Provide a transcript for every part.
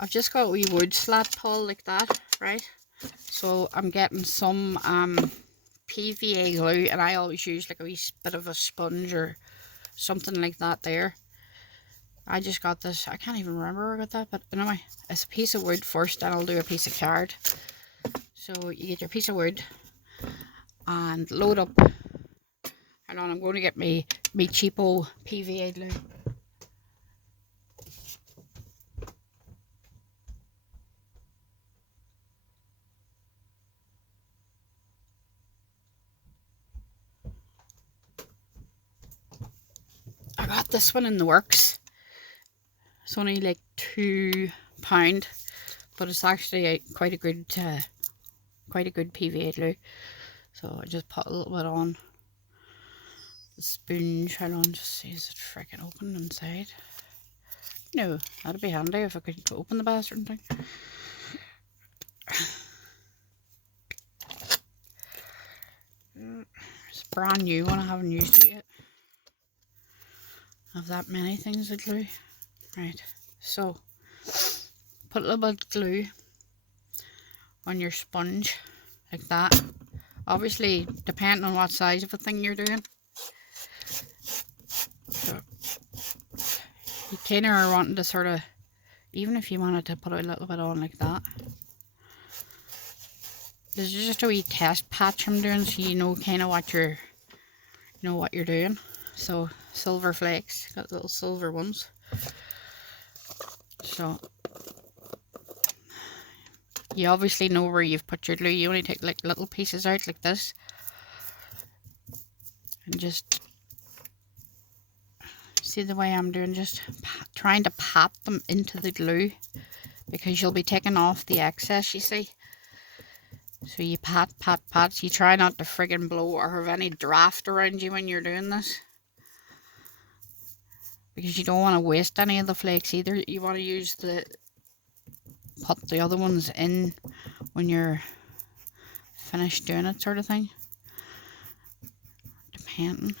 I've just got a wee wood slat pull like that, right? So I'm getting some PVA glue, and I always use like a wee bit of a sponge or something like that there. I just got this, I can't even remember where I got that, but anyway, it's a piece of wood first, and I'll do a piece of card. So you get your piece of wood and load up. Hang on, I'm going to get me cheapo PVA glue. I got this one in the works. It's only like £2, but it's actually quite a good PVA glue. So I just put a little bit on the sponge. Hold on, just see, is it freaking open inside? No, that'd be handy if I could open the bastard thing. It's a brand new one, I haven't used it yet. I have that many things of glue. Right, so put a little bit of glue on your sponge like that. Obviously, depending on what size of a thing you're doing. So you kind of are wanting to sort of, even if you wanted to put a little bit on like that. This is just a wee test patch I'm doing, so you know kind of what you're, doing. So silver flakes, got little silver ones. So you obviously know where you've put your glue. You only take like little pieces out like this, and just see the way I'm doing, just trying to pat them into the glue, because you'll be taking off the excess, you see. So you pat, pat, pat. You try not to friggin' blow or have any draft around you when you're doing this, because you don't want to waste any of the flakes either. You want to put the other ones in when you're finished doing it, sort of thing. Depending.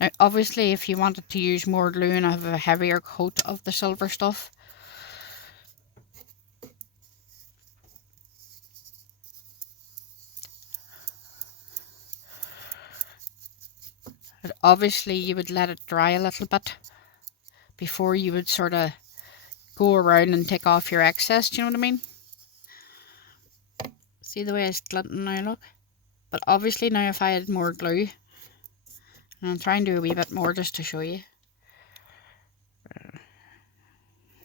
Now, obviously, if you wanted to use more glue and have a heavier coat of the silver stuff, obviously you would let it dry a little bit before you would sort of go around and take off your excess. Do you know what I mean? See the way it's glinting now, look? But obviously now if I had more glue, and I'm trying to do a wee bit more just to show you.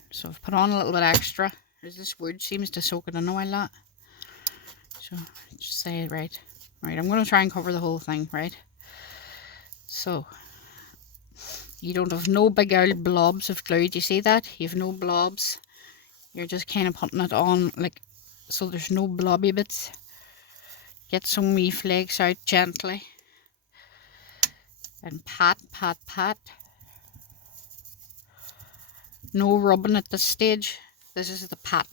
So I've put on a little bit extra, as this wood seems to soak it in a while, that. So just say, right, I'm going to try and cover the whole thing, right? So you don't have no big old blobs of glue. Do you see that? You have no blobs. You're just kind of putting it on like, so there's no blobby bits. Get some wee flakes out gently. And pat, pat, pat. No rubbing at this stage. This is the pat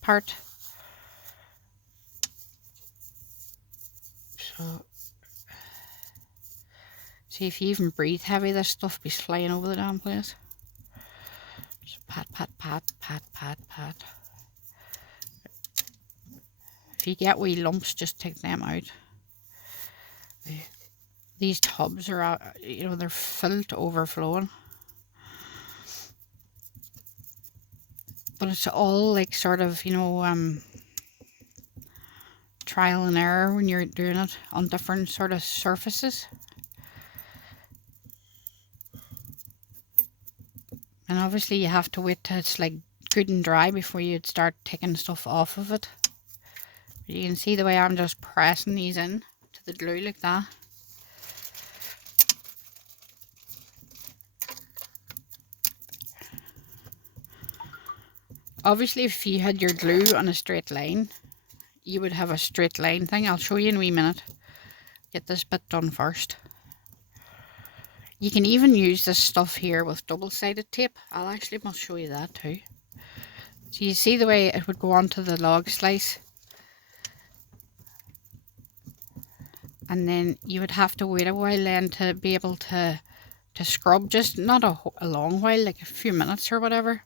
part. So, see, if you even breathe heavy, this stuff be flying over the damn place. Just pat, pat, pat, pat, pat, pat. If you get wee lumps, just take them out. These tubs are, they're filled to overflowing. But it's all like sort of, trial and error when you're doing it on different sort of surfaces. And obviously you have to wait till it's like good and dry before you'd start taking stuff off of it. But you can see the way I'm just pressing these in to the glue like that. Obviously if you had your glue on a straight line, you would have a straight line thing. I'll show you in a wee minute. Get this bit done first. You can even use this stuff here with double-sided tape. I'll actually must show you that too. So you see the way it would go onto the log slice, and then you would have to wait a while then to be able to scrub, just not a long while, like a few minutes or whatever.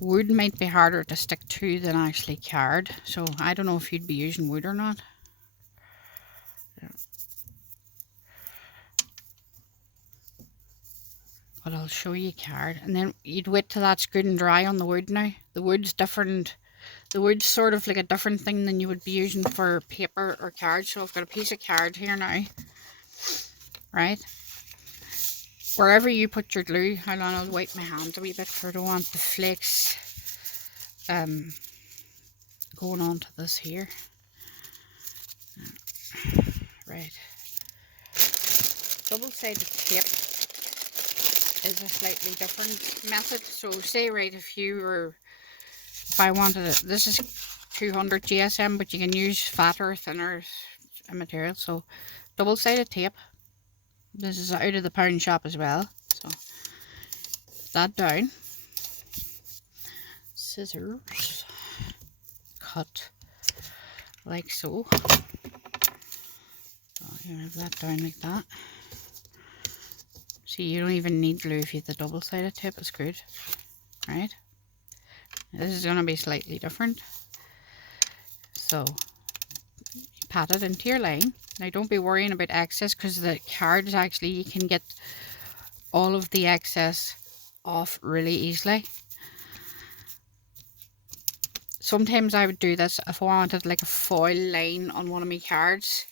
wood might be harder to stick to than actually card. So I don't know if you'd be using wood or not. But I'll show you card. And then you'd wait till that's good and dry on the wood now. The wood's different. The wood's sort of like a different thing than you would be using for paper or card. So I've got a piece of card here now. Right? Wherever you put your glue, hold on, I'll wipe my hand a wee bit for I don't want the flakes going on to this here. Right. Double-sided tape is a slightly different method. So say, right, if I wanted it, this is 200 GSM, but you can use fatter, thinner material. So double-sided tape. This is out of the pound shop as well. So that down. Scissors. Cut like so. You have that down like that. See, you don't even need glue if you have the double-sided tape. It's good, right? This is going to be slightly different. So, pat it into your line. Now, don't be worrying about excess, because the cards actually, you can get all of the excess off really easily. Sometimes I would do this if I wanted like a foil line on one of my cards,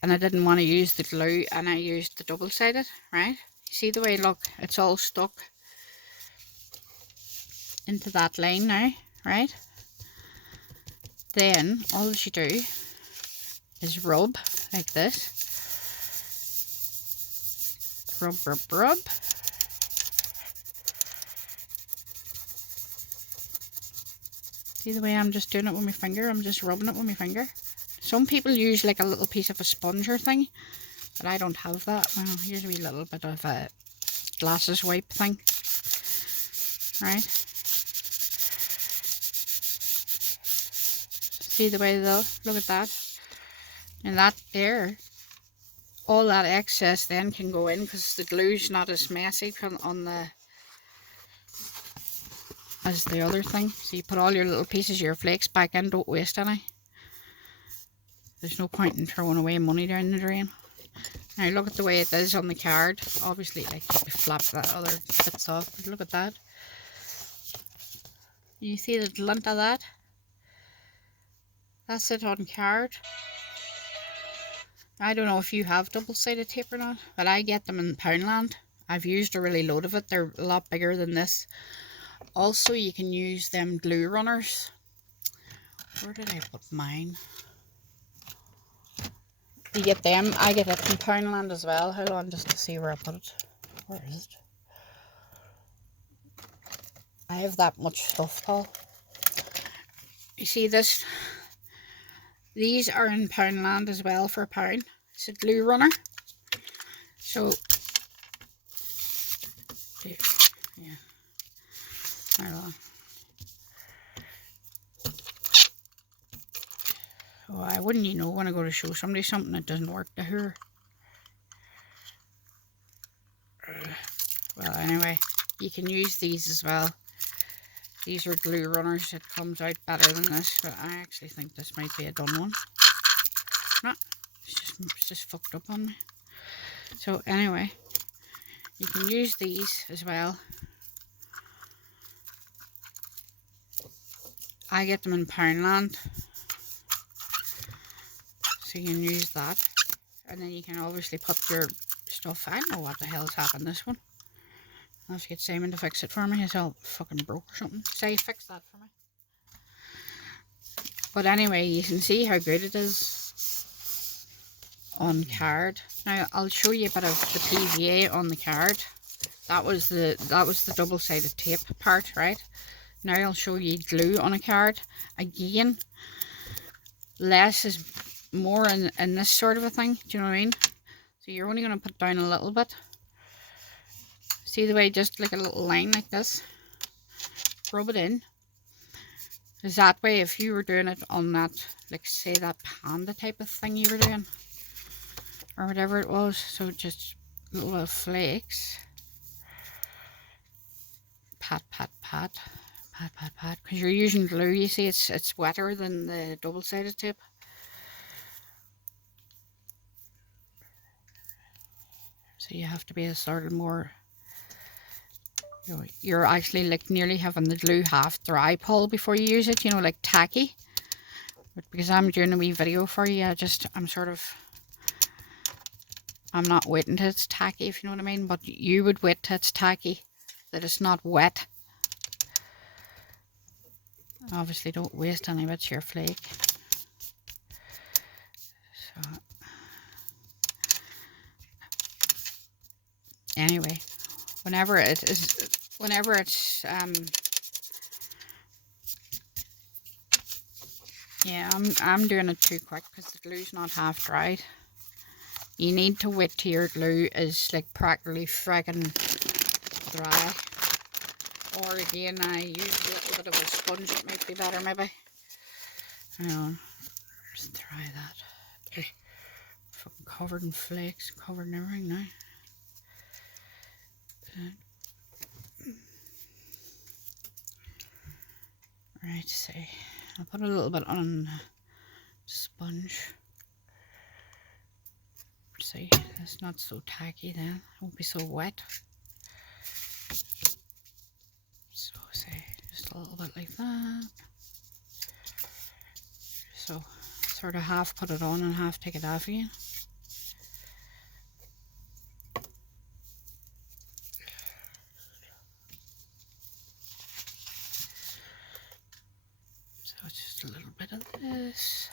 and I didn't want to use the glue, and I used the double-sided, right? See the way, look, it's all stuck into that line now, right? Then all you do is rub like this. Rub, rub, rub. See the way I'm just doing it with my finger? I'm just rubbing it with my finger. Some people use like a little piece of a sponge or thing, but I don't have that. Well, here's a wee little bit of a glasses wipe thing, right? See the way though? Look at that. And that there, all that excess then can go in, because the glue's not as messy on the as the other thing. So you put all your little pieces of your flakes back in, don't waste any. There's no point in throwing away money down the drain. Now look at the way it is on the card. Obviously, like, you flap that other bits off, but look at that. You see the glint of that? That's it on card. I don't know if you have double-sided tape or not, but I get them in Poundland. I've used a really load of it. They're a lot bigger than this. Also, you can use them glue runners. Where did I put mine? You get them. I get it from Poundland as well. Hold on just to see where I put it. Where is it? I have that much stuff, Paul. You see this? These are in Poundland as well for £1. It's a glue runner. So, yeah. Hold on. Why wouldn't you know when I go to show somebody something that doesn't work to her? Well, anyway, you can use these as well. These are glue runners. It comes out better than this, but I actually think this might be a done one. No, it's just fucked up on me. So anyway, you can use these as well. I get them in Poundland, so you can use that, and then you can obviously put your stuff. I don't know what the hell's happened this one. I'll have to get Simon to fix it for me. It's all fucking broke or something. Say, fix that for me. But anyway, you can see how good it is on card. Now I'll show you a bit of the PVA on the card. That was the double-sided tape part, right? Now I'll show you glue on a card. Again, less is more in this sort of a thing. Do you know what I mean? So you're only going to put down a little bit. See the way, just like a little line like this. Rub it in. Because that way, if you were doing it on that, like say that panda type of thing you were doing, or whatever it was, so just little flakes. pat, pat, pat, pat, pat, pat. Because you're using glue, you see, it's wetter than the double-sided tape. So you have to be a sort of more, you know, you're actually like nearly having the glue half dry, Paul, before you use it, you know, like tacky. But because I'm doing a wee video for you, I'm not waiting till it's tacky, if you know what I mean. But you would wait till it's tacky, that it's not wet. Obviously don't waste any of it's your flake. So anyway, whenever it's yeah, I'm doing it too quick because the glue's not half dried. You need to wait till your glue is like practically friggin' dry. Or again, I use a little bit of a sponge, it might be better maybe. Hang on, just try that. Okay. Fucking covered in flakes, covered in everything now. Right, see, I'll put a little bit on sponge. See, it's not so tacky then, it won't be so wet. So say, just a little bit like that. So, sort of half put it on and half take it off again. So it's just a little bit of this.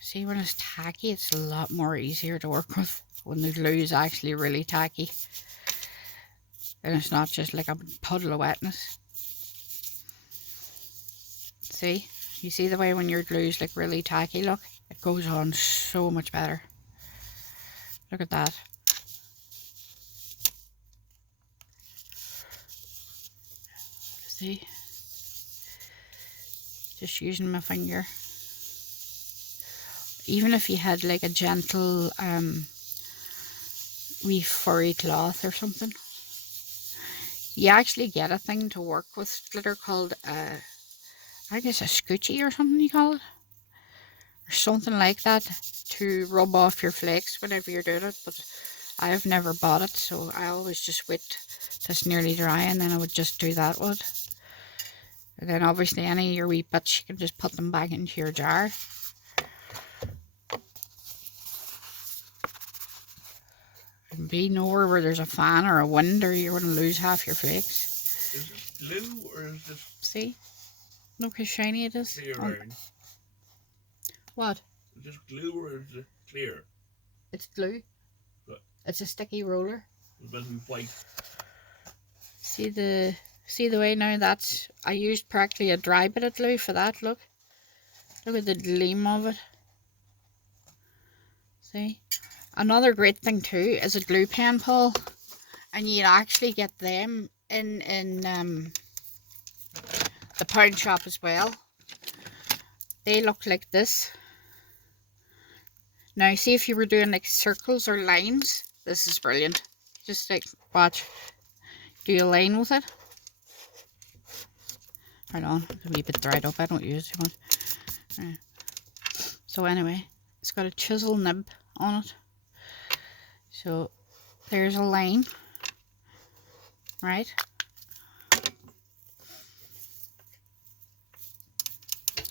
See, when it's tacky, it's a lot more easier to work with when the glue is actually really tacky. And it's not just like a puddle of wetness. See? You see the way when your glue's like really tacky, look? It goes on so much better. Look at that. See? Just using my finger. Even if you had like a gentle wee furry cloth or something, you actually get a thing to work with glitter called I guess a scoochie or something you call it, or something like that, to rub off your flakes whenever you're doing it. But I've never bought it, so I always just wait till it's nearly dry and then I would just do that with. And then obviously any of your wee bits, you can just put them back into your jar. And be nowhere where there's a fan or a wind or you're going to lose half your flakes. Is this glue or is this... See? Look how shiny it is. Clear. What? Is this glue or is it clear? It's glue. Good. It's a sticky roller. It's meant to be white. See the way now that's, I used practically a dry bit of glue for that, look. Look at the gleam of it. See? Another great thing too is a glue pen, Paul. And you'd actually get them in the pound shop as well. They look like this. Now see, if you were doing like circles or lines, this is brilliant. Just like, watch. Do a line with it. Hold on, it's a wee bit dried up. I don't use it too much. So anyway, it's got a chisel nib on it. So there's a line, right?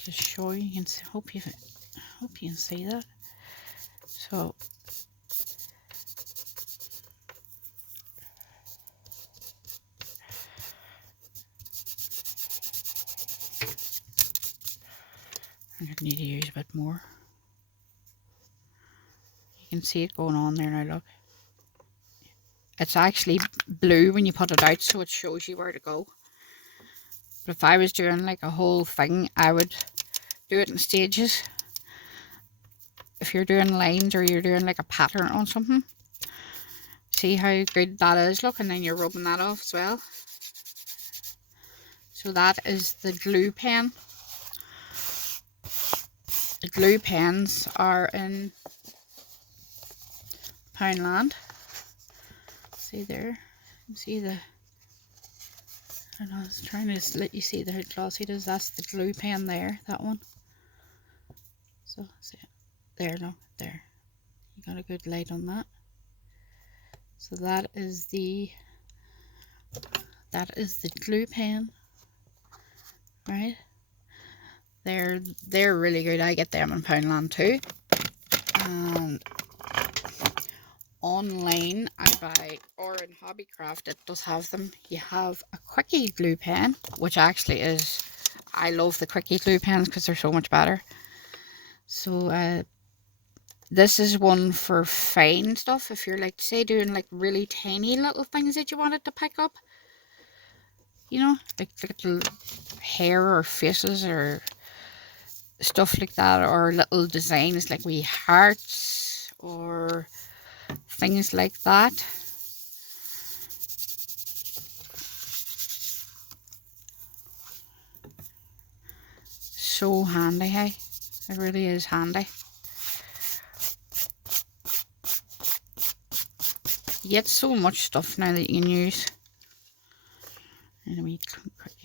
Just show you, can see, hope you can see that. So I need to use a bit more. You can see it going on there now, look. It's actually blue when you put it out, so it shows you where to go. But if I was doing like a whole thing, I would do it in stages. If you're doing lines or you're doing like a pattern on something, see how good that is, look, and then you're rubbing that off as well. So that is the glue pen. The glue pens are in Poundland. See there, you can see the And I was trying to let you see how glossy it is. That's the glue pen there, that one. So, see it. There, no, there. You got a good light on that. So that is the glue pen, right? They're really good. I get them in Poundland too. And online I buy, or in Hobbycraft it does have them. You have a quickie glue pen, which actually is, I love the quickie glue pens because they're so much better. So this is one for fine stuff. If you're like, say, doing like really tiny little things that you wanted to pick up, you know, like little hair or faces or stuff like that, or little designs like wee hearts or things like that. So handy, hey? It really is handy. You get so much stuff now that you can use. And we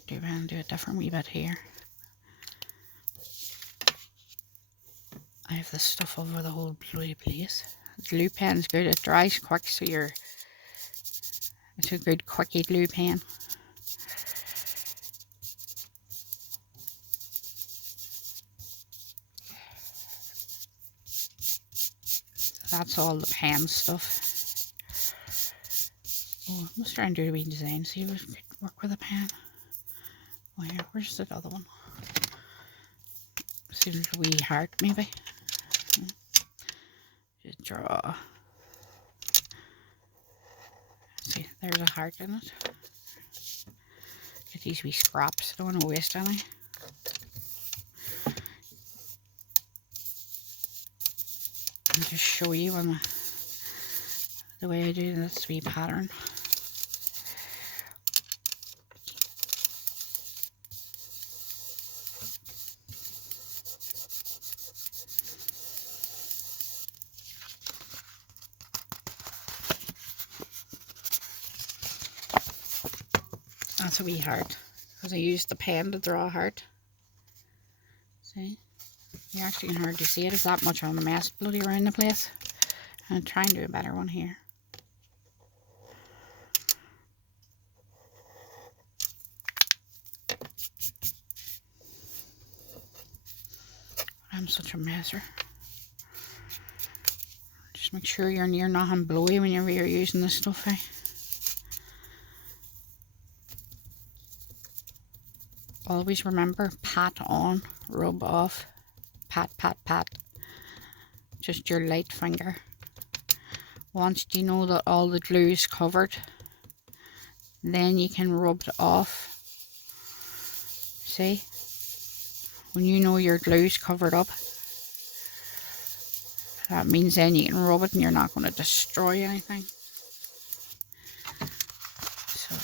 do a different wee bit here. I have this stuff over the whole bloody place. The glue pen's good. It dries quick, so it's a good quickie glue pen. That's all the pen stuff. Oh, I must try and do a wee design, see if we could work with a pen. Where's the other one? See a little wee heart, maybe. Just draw. See, there's a heart in it. Get these wee scraps, don't want to waste any. I'll just show you the way I do this wee pattern. That's a wee heart, because I used the pen to draw a heart. See? You actually can hardly see it. It's that much on the mess bloody around the place. And I'll try and do a better one here. I'm such a messer. Just make sure you're near nothing blowy whenever you're using this stuff, eh? Always remember, pat on, rub off, pat, pat, pat. Just your light finger. Once you know that all the glue is covered, then you can rub it off. See? When you know your glue's covered up, that means then you can rub it and you're not going to destroy anything. So,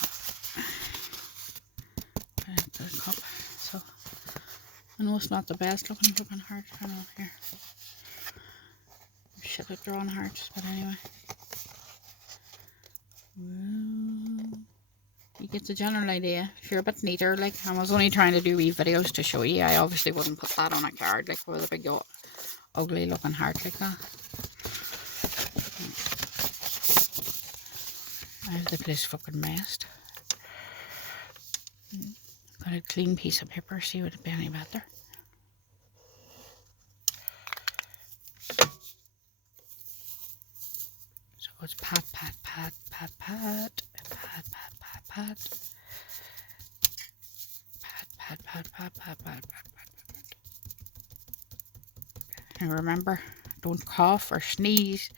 the cup. So, I know it's not the best looking fucking heart. I know here. I should have drawn hearts, but anyway. Well, you get the general idea. If you're a bit neater, like I was only trying to do wee videos to show you. I obviously wouldn't put that on a card, like with a big ugly looking heart like that. I have the place fucking messed. Got a clean piece of paper, see would it be any better. So it's pat, pat, pat, pat, pat, pat, pat, pat, pat, pat, pat, pat, pat, pat, pat, pat. And remember, don't cough or sneeze.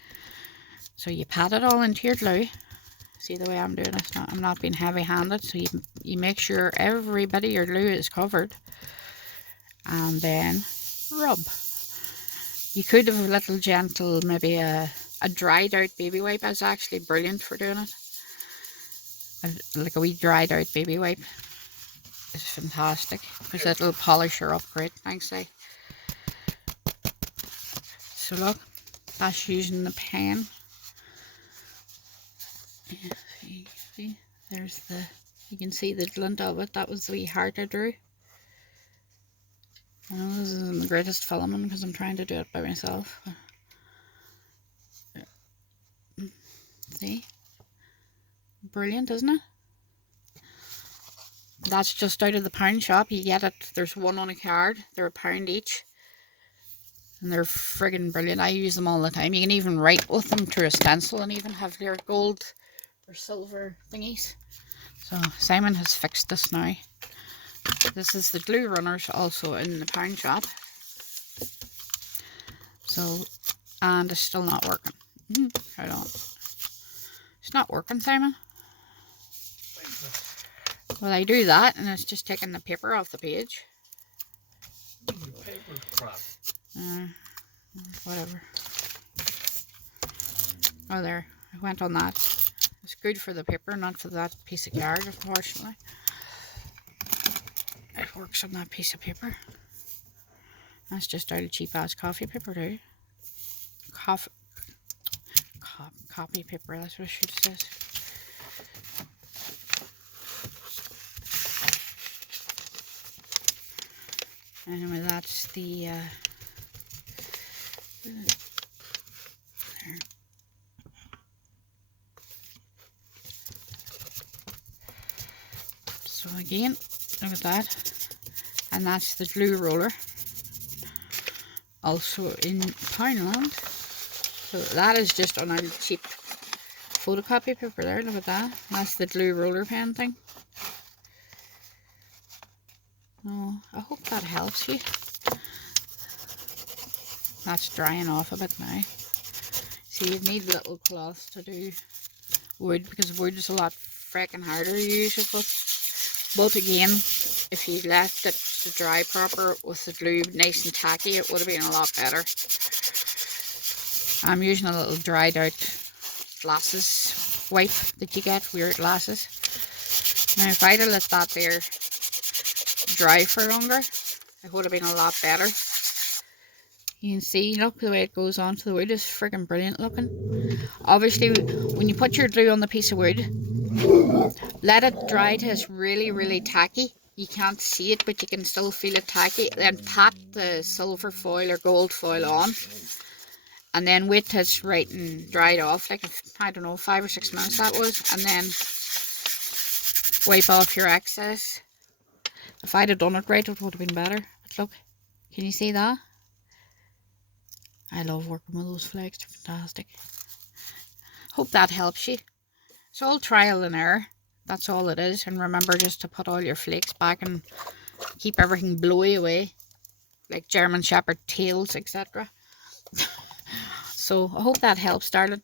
So you pat it all into your glue. See the way I'm doing it? I'm not being heavy-handed. So you make sure every bit of your glue is covered. And then rub. You could have a little gentle, maybe a dried out baby wipe is actually brilliant for doing it. Like a wee dried out baby wipe is fantastic because it'll polish her up great. Thanks, eh? So look, that's using the pen. Yeah, see, there's the You can see the glint of it. That was the wee heart I drew. I know this isn't the greatest filming because I'm trying to do it by myself. See? Brilliant, isn't it? That's just out of the pound shop. You get it. There's one on a card. They're £1 each. And they're friggin' brilliant. I use them all the time. You can even write with them through a stencil and even have their gold or silver thingies. So Simon has fixed this now. This is the glue runners also in the pound shop. So, and it's still not working. Hold on. It's not working, Simon. Well, I do that and it's just taking the paper off the page. The paper's crap. Whatever. Oh, there. I went on that. It's good for the paper, not for that piece of card, unfortunately. It works on that piece of paper. That's just out of cheap-ass coffee paper, too. Copy paper, that's what it should say. Anyway, that's the... there. So again, look at that. And that's the glue roller. Also in Poundland. So that is just on a cheap photocopy paper there. Look at that. That's the glue roller pen thing. Oh, I hope that helps you. That's drying off a bit now. See, you need little cloths to do wood because wood is a lot freaking harder to use it with. But again, if you left it to dry proper with the glue nice and tacky, it would have been a lot better. I'm using a little dried out glasses wipe that you get, weird glasses. Now if I'd have let that there dry for longer, it would have been a lot better. You can see, look, the way it goes onto the wood is friggin' brilliant looking. Obviously, when you put your glue on the piece of wood, let it dry till it's really, really tacky. You can't see it, but you can still feel it tacky. Then pat the silver foil or gold foil on. And then wait till it's right and dried off, like, I don't know, 5 or 6 minutes that was. And then wipe off your excess. If I'd have done it right, it would have been better. But look, can you see that? I love working with those flakes, they're fantastic. Hope that helps you. It's all trial and error. That's all it is. And remember just to put all your flakes back and keep everything blowy away. Like German Shepherd tails, etc. So I hope that helps, darling.